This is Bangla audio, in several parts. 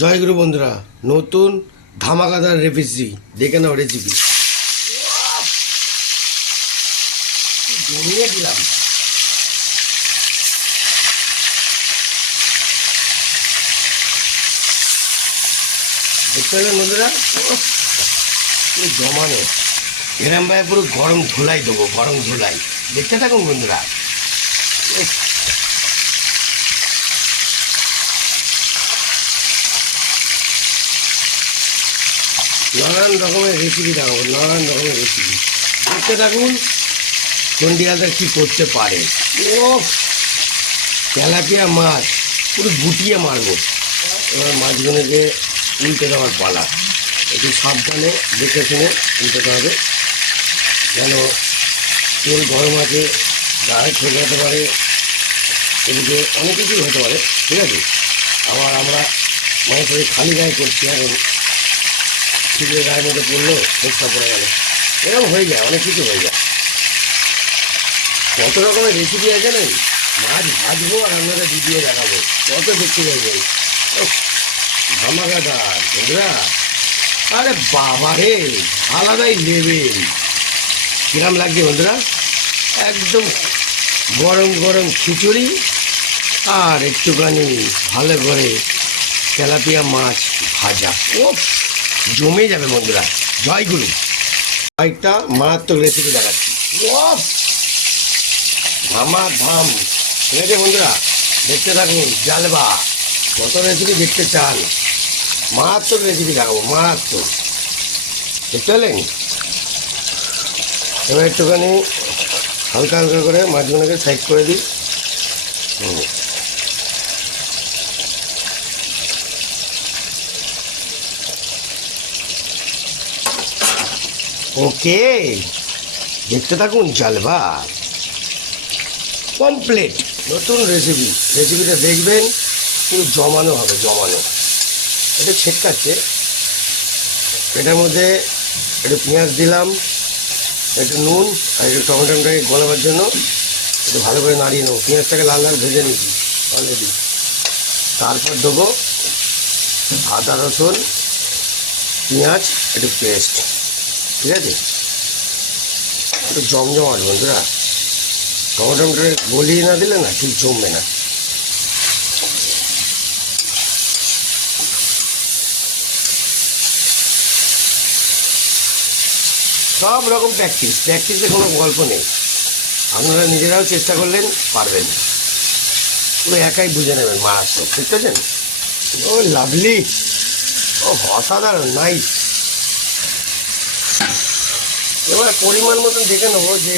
জয়গুরু বন্ধুরা, নতুন ধামাকাদার রেসিপি দেখে নাও রেসিপি দেখতে বন্ধুরা? জমানো। এরম ভাই পুরো গরম ধুলাই দেবো, গরম ধুলাই। দেখতে থাকুন বন্ধুরা। নানান রকমের রেসিপি দেখাবো, নানান রকমের রেসিপি দেখতে থাকুন কন্ডিয়ালটা কী করতে পারে। ও তেলাপিয়া মাছ, পুরো গুটিয়ে মারবো। এবার মাছগুলোকে উল্টে দেওয়ার পালা। একটু সাবধানে দেখে শুনে উল্টেতে হবে। যেন তেল গরম আছে, গায়ে ছেড়ে যেতে পারে। এদিকে অনেক কিছুই হতে পারে, ঠিক আছে? আবার আমরা মাংসকে খালি গায়ে করছি, এখন শীতের গায়ের মধ্যে পড়ল, মুখটা পড়ে গেল। এরকম হয়ে যায়, অনেক কিছু হয়ে যায়। কত রকমের রেসিপি আছে না মাছ ভাজবো আর আপনারা ভিডিও দেখাবো। কত দেখতে যাবেন ধামাকাদার, বন্ধুরা। আরে বাবা রে, আলাদাই লেভেল কিরাম লাগছে বন্ধুরা? একদম গরম গরম খিচুড়ি আর একটুখানি ভালো করে তেলাপিয়া মাছ ভাজা। ও জমে যাবে বন্ধুরা জয়গুরু কয়েকটা মারাত্মক রেসিপি দেখাচ্ছি। ধামা ধাম ঠিক আছে বন্ধুরা? দেখতে থাকুন জালবা। কত রেসিপি দেখতে চান? মারাত্মক রেসিপি দেখাবো মারাত্মক। দেখতে পেলেন? এবার একটুখানি হালকা হালকা করে মাছগুলোকে সাইড করে দিই। ওকে, দেখতে থাকুন জালবা কমপ্লিট নতুন রেসিপি রেসিপিটা দেখবেন পুরো জমানো হবে, জমানো। এটা ছেটকাচ্ছে। এটার মধ্যে একটু পেঁয়াজ দিলাম, একটু নুন আর একটু টমেটোটাকে গলাবার জন্য একটু ভালো করে নাড়িয়ে নেব। পেঁয়াজটাকে লাল লাল ভেজে নিয়েছি অলরেডি তারপর দেবো আদা রসুন, পেঁয়াজ, একটু পেস্ট ঠিক আছে? একটু জমজমাট বন্ধুরা টমেটোটা গলিয়ে না দিলে না ঠিক জমবে না। সব রকম প্র্যাকটিস প্র্যাকটিসে কোনো গল্প নেই। আপনারা নিজেরাও চেষ্টা করলেন, পারবেন পুরো একাই বুঝে নেবেন মারাত্মক। ঠিক আছে? ও লাভলি ও, অসাধারণ। নাইস এবার পরিমাণ মতন দেখে নেব যে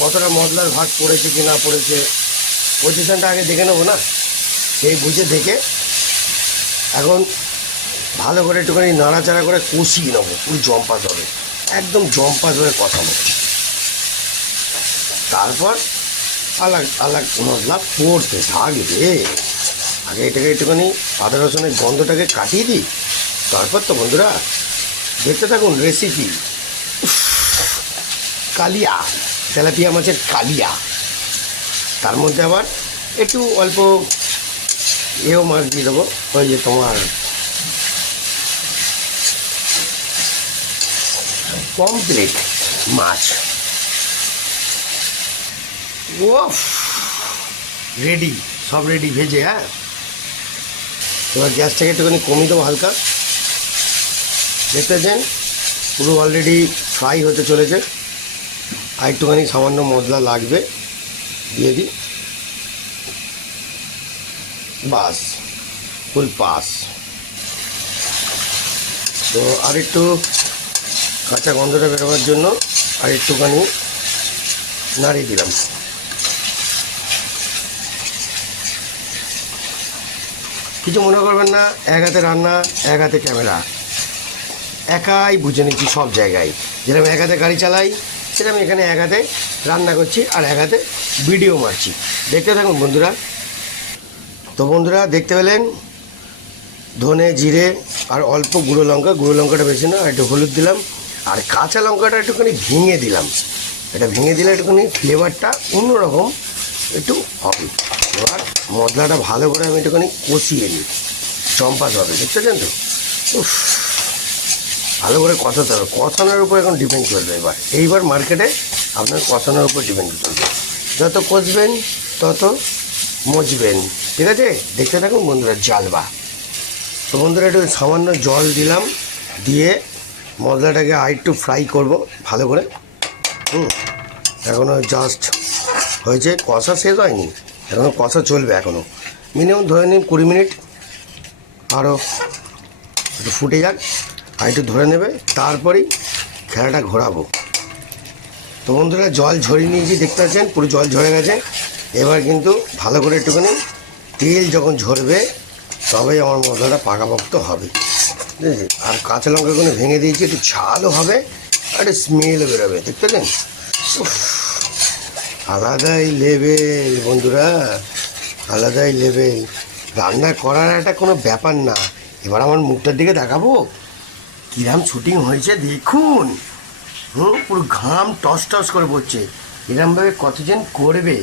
কতটা মশলার ভাগ পড়েছে কি না পড়েছে। পজিশনটা আগে দেখে নেব না? সেই বুঝে দেখে এখন ভালো করে একটুখানি নাড়াচাড়া করে কষিয়ে নেব, পুরো জম্পাস হবে একদম জম্পাস হয়ে কষাবো তারপর আলাগ আলাগ মশলা পড়তে থাকবে আগে এটাকে একটুখানি আদা রসুনের গন্ধটাকে কাটিয়ে দিই। তারপর তো বন্ধুরা, দেখতে থাকুন রেসিপি কালিয়া, তেলাপিয়া মাছের কালিয়া। তার মধ্যে আবার একটু অল্প এও মাছ দিয়ে দেবো, ওই যে তোমার কমপ্লিট মাছ। ওফ রেডি সব রেডি ভেজে হ্যাঁ? এবার গ্যাসটাকে একটুখানি কমিয়ে দেবো হালকা। দেখতে পাচ্ছেন, পুরো অলরেডি ফ্রাই হতে চলেছে। আর একটুখানি সামান্য মশলা লাগবে, দিয়ে দিই। বাস, ফুল পাস। তো আর একটু কাঁচা গন্ধটা বেরোবার জন্য আর একটুখানি নাড়িয়ে দিলাম। কিছু মনে করবেন না, এক হাতে রান্না, এক হাতে ক্যামেরা। একাই বুঝে নিচ্ছি সব জায়গায়। যেরকম এক হাতে গাড়ি চালাই সেরকম এখানে এক হাতে রান্না করছি আর এক হাতে ভিডিও মারছি। দেখতে থাকুন বন্ধুরা। তো বন্ধুরা, দেখতে পেলেন ধনে, জিরে আর অল্প গুঁড়ো লঙ্কা। গুঁড়ো লঙ্কাটা বেশি না একটু হলুদ দিলাম। আর কাঁচা লঙ্কাটা একটুখানি ভেঙে দিলাম। এটা ভেঙে দিলে একটুখানি ফ্লেভারটা অন্যরকম একটু হবে। এবার মশলাটা ভালো করে আমি একটুখানি কষিয়ে নিই। চম্পা হবে দেখতেছেন তো? উফ। ভালো করে কষাতে হবে। কষানোর উপর এখন ডিপেন্ড করবে এবার। এইবার মার্কেটে আপনার কষানোর উপর ডিপেন্ড করবে। যত কষবেন, তত মজবেন। ঠিক আছে? দেখতে থাকুন বন্ধুরা, জালবা। তো বন্ধুরা, একটু সামান্য জল দিলাম, দিয়ে মশলাটাকে আর একটু ফ্রাই করব ভালো করে। হুম এখনও জাস্ট হয়েছে। কষা শেষ হয়নি। এখনও কষা চলবে এখনও মিনিমাম ধরে নিন কুড়ি মিনিট। আরও একটু ফুটে যাক। একটু ধরে নেবে তারপরেই খেলাটা ঘোরাবো। তো বন্ধুরা জল ঝরিয়ে নিয়েছি দেখতে পাচ্ছেন? পুরো জল ঝরে গেছে। এবার কিন্তু ভালো করে একটুখানি তেল যখন ঝরবে তবেই আমার মশলাটা পাকাপোক্ত হবে। ঠিক আছে আর কাঁচা লঙ্কাগুলো ভেঙে দিয়েছি একটু ঝালও হবে আর একটু স্মেলও বেরোবে দেখতে উফ, আলাদাই লেভেল বন্ধুরা আলাদাই লেভেল রান্না করার একটা কোনো ব্যাপার না। এবার আমার মুখটার দিকে দেখাবো? কিরাম শুটিং হয়েছে, দেখুন। হুম, পুরো ঘাম টস টস করে পড়ছে এরমভাবে কতজন করবে?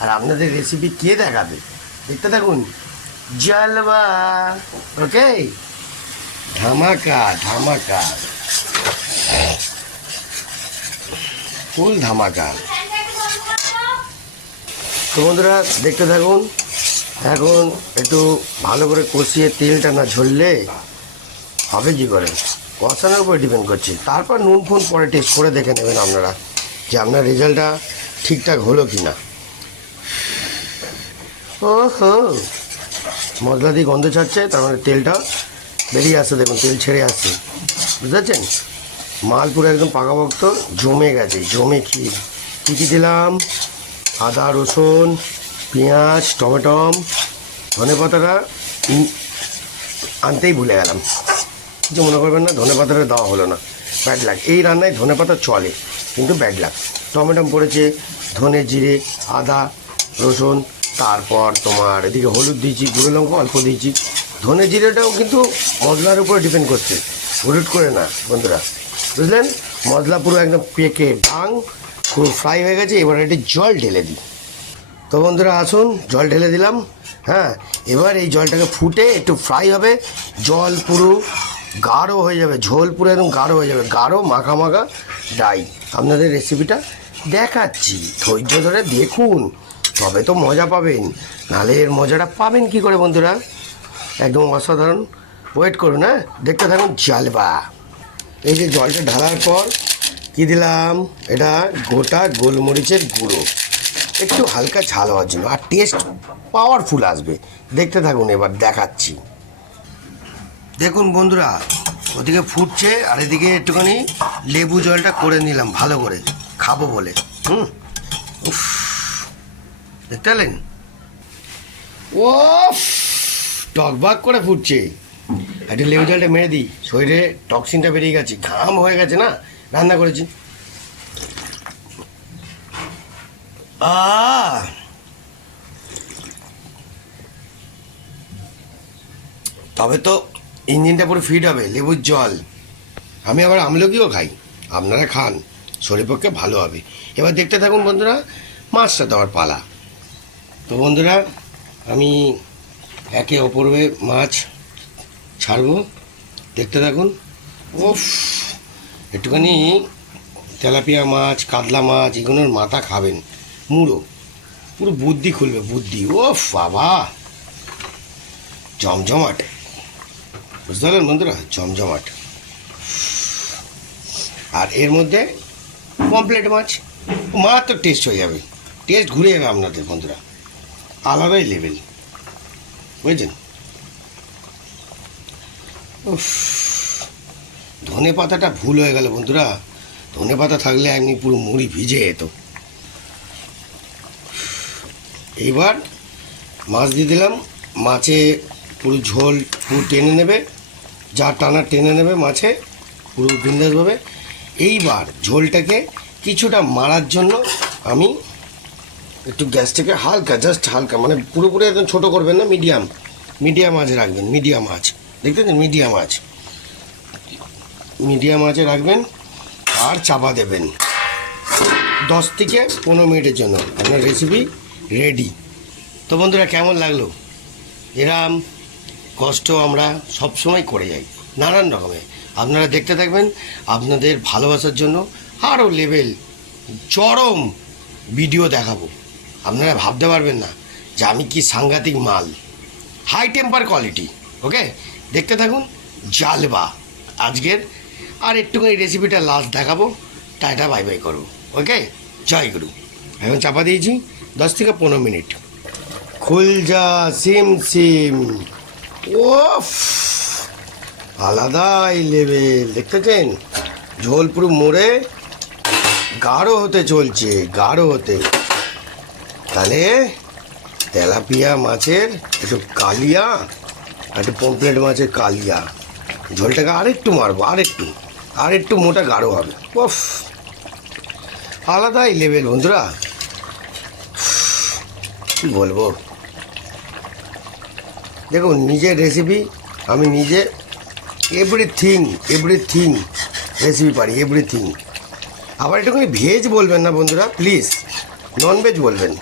আর আপনাদের রেসিপি কে দেখাবে? দেখতে থাকুন। জলবা ওকে? ধামাকা ধামাকা। ফুল ধামাকা। তো দেখতে থাকুন। এখন একটু ভালো করে কষিয়ে তেলটা না ঝরলে হবে কি করে? কষানোর উপরে ডিপেন্ড করছে। তারপর নুন ফুন পরে টেস্ট করে দেখে নেবেন আপনারা যে আপনার রেজাল্টটা ঠিকঠাক হলো কি না ও হো মশলা দিয়ে গন্ধ ছাড়ছে, তার মানে তেলটা বেরিয়ে আসছে, দেখুন তেল ছেড়ে আসছে। বুঝতে পারছেন মাল পুরো একদম পাকাপোক্ত, জমে গেছে, জমে ক্ষীর। কী কী দিলাম? আদা, রসুন, পেঁয়াজ, টমেটম ধনে পাতাটা আনতেই ভুলে গেলাম। কিছু মনে করবেন না, ধনে পাতাটা দেওয়া হলো না। ব্যাড লাগ এই রান্নায় ধনে পাতা চলে, কিন্তু ব্যাড লাগ টমেটম পড়েছে, ধনে জিরে, আদা, রসুন, তারপর তোমার এদিকে হলুদ দিয়েছি, গুঁড়ো লঙ্কা অল্প দিয়েছি। ধনে জিরেটাও কিন্তু মশলার উপরে ডিপেন্ড করছে। হলুদ করে না, বন্ধুরা। বুঝলেন? মশলা পুরো একদম পেকে ভাং পুরো ফ্রাই হয়ে গেছে, এবার একটু জল ঢেলে দিই। তো বন্ধুরা, আসুন, জল ঢেলে দিলাম হ্যাঁ? এবার এই জলটাকে ফুটে একটু ফ্রাই হবে। জল পুরো গাঢ় হয়ে যাবে, ঝোল পুরো একদম গাঢ় হয়ে যাবে। গাঢ়, মাখা মাখা ডাই আপনাদের রেসিপিটা দেখাচ্ছি। ধৈর্য ধরে দেখুন, তবে তো মজা পাবেন। নাহলে এর মজাটা পাবেন কি করে বন্ধুরা? একদম অসাধারণ। ওয়েট করুন হ্যাঁ? দেখতে থাকুন জালবা। এই যে জলটা ঢালার পর কি দিলাম? এটা গোটা গোলমরিচের গুঁড়ো। একটু হালকা ঝাল হওয়ার জন্য। আর টেস্ট পাওয়ারফুল আসবে। দেখতে থাকুন, এবার দেখাচ্ছি। দেখুন বন্ধুরা, ওদিকে ফুটছে আর এদিকে একটুখানি লেবু জলটা করে নিলাম, ভালো করে খাব বলে। হুম? উফ, দেখতে পেলেন? ও টকবাক করে ফুটছে। একটু লেবু জলটা মেরে দিই, শরীরে টক্সিনটা বেরিয়ে গেছে, ঘাম হয়ে গেছে না? রান্না করেছি। আহ তবে তো ইঞ্জিনটা পুরো ফিট হবে, লেবুর জল। আমি আবার আমলকিও খাই, আপনারা খান শরীর পক্ষে ভালো হবে। এবার দেখতে থাকুন বন্ধুরা, মাছটা দেওয়ার পালা। তো বন্ধুরা, আমি একে অপূর্বে মাছ ছাড়বো, দেখতে থাকুন। ওফ একটুখানি তেলাপিয়া মাছ, কাতলা মাছ, এগুলোর মাথা খাবেন, মুড়ো। পুরো বুদ্ধি খুলবে, বুদ্ধি। ও বাবা! জমজমাট। বুঝতে পারলেন বন্ধুরা? জমজমাট। আর এর মধ্যে কমপ্লিট মাছ। তো টেস্ট হয়ে যাবে। টেস্ট ঘুরে যাবে আপনাদের বন্ধুরা। আলাদাই লেভেল বুঝছেন ধনে পাতাটা ভুল হয়ে গেল বন্ধুরা। ধনে পাতা থাকলে এমনি পুরো মুড়ি ভিজে যেত। এইবার মাছ দিয়ে দিলাম। মাছে পুরো ঝোল পুরো টেনে নেবে। যা টানা টেনে নেবে মাছে, পুরো বিন্দাসভাবে এইবার ঝোলটাকে কিছুটা মারার জন্য আমি একটু গ্যাসটাকে হালকা জাস্ট হালকা মানে পুরোপুরি একদম ছোটো করবেন না, মিডিয়াম। মিডিয়াম আঁচে রাখবেন, মিডিয়াম আঁচ। দেখতেছেন মিডিয়াম আঁচ। মিডিয়াম আঁচে রাখবেন আর চাপা দেবেন। দশ থেকে পনেরো মিনিটের জন্য। আপনার রেসিপি রেডি তো বন্ধুরা, কেমন লাগল? এরাম। কষ্ট আমরা সবসময় করে যাই, নানান রকমের। আপনারা দেখতে থাকবেন আপনাদের ভালোবাসার জন্য আরও লেভেল চরম ভিডিও দেখাবো। আপনারা ভাবতে পারবেন না যে আমি কি সাংঘাতিক মাল। হাই টেম্পার কোয়ালিটি ওকে দেখতে থাকুন, জালবা। আজকের আর একটুখানি রেসিপিটা লাস্ট দেখাবো টাটা বাই বাই করব ওকে জয় গুরু। এখন চাপা দিয়েছি, দশ থেকে পনেরো মিনিট। খুলজা, সিম সিম। ওফ আলাদাই লেভেল দেখতেছেন? ঝোল পুরো মোড়ে গাঢ় হতে চলছে, গাঢ় হতে। তাহলে তেলাপিয়া মাছের একটু কালিয়া আর একটু পমপ্লেট মাছের কালিয়া। ঝোলটাকে আরেকটু মারবো, আরেকটু আর একটু মোটা গাঢ় হবে। ওফ আলাদাই লেভেল বন্ধুরা। কি বলব? দেখুন, নিজের রেসিপি আমি নিজে এভরিথিং এভরিথিং রেসিপি পারি এভরিথিং আবার একটুখানি ভেজ বলবেন না বন্ধুরা প্লিজ ননভেজ বলবেন।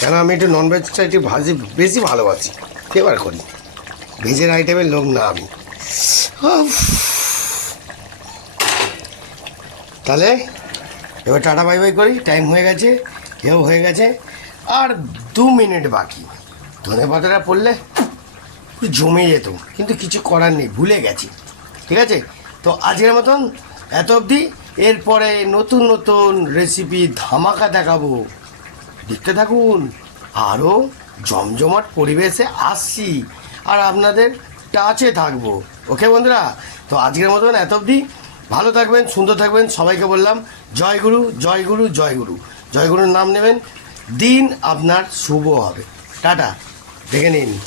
কেন আমি একটু ননভেজটা একটু ভাজি, বেশি ভালোবাসি। ফেভার করি। ভেজের আইটেমের লোক না আমি। তাহলে এবার টাটা বাই বাই করি। টাইম হয়ে গেছে, এও হয়ে গেছে। আর দু মিনিট বাকি। ধনে পাতাটা পড়লে জমে যেত, কিন্তু কিছু করার নেই, ভুলে গেছি। ঠিক আছে? তো আজকের মতন এত অবধি। এরপরে নতুন নতুন রেসিপি ধামাকা দেখাবো। দেখতে থাকুন আরও জমজমাট পরিবেশে আসছি, আর আপনাদের টাচে থাকব। ওকে বন্ধুরা? তো আজকের মতন এত অবধি। ভালো থাকবেন, সুন্দর থাকবেন, সবাইকে বললাম, জয় গুরু জয় গুরু জয় গুরু। জয় গুরুর নাম নেবেন। দিন আপনার শুভ হবে। টাটা। দেখে নিন।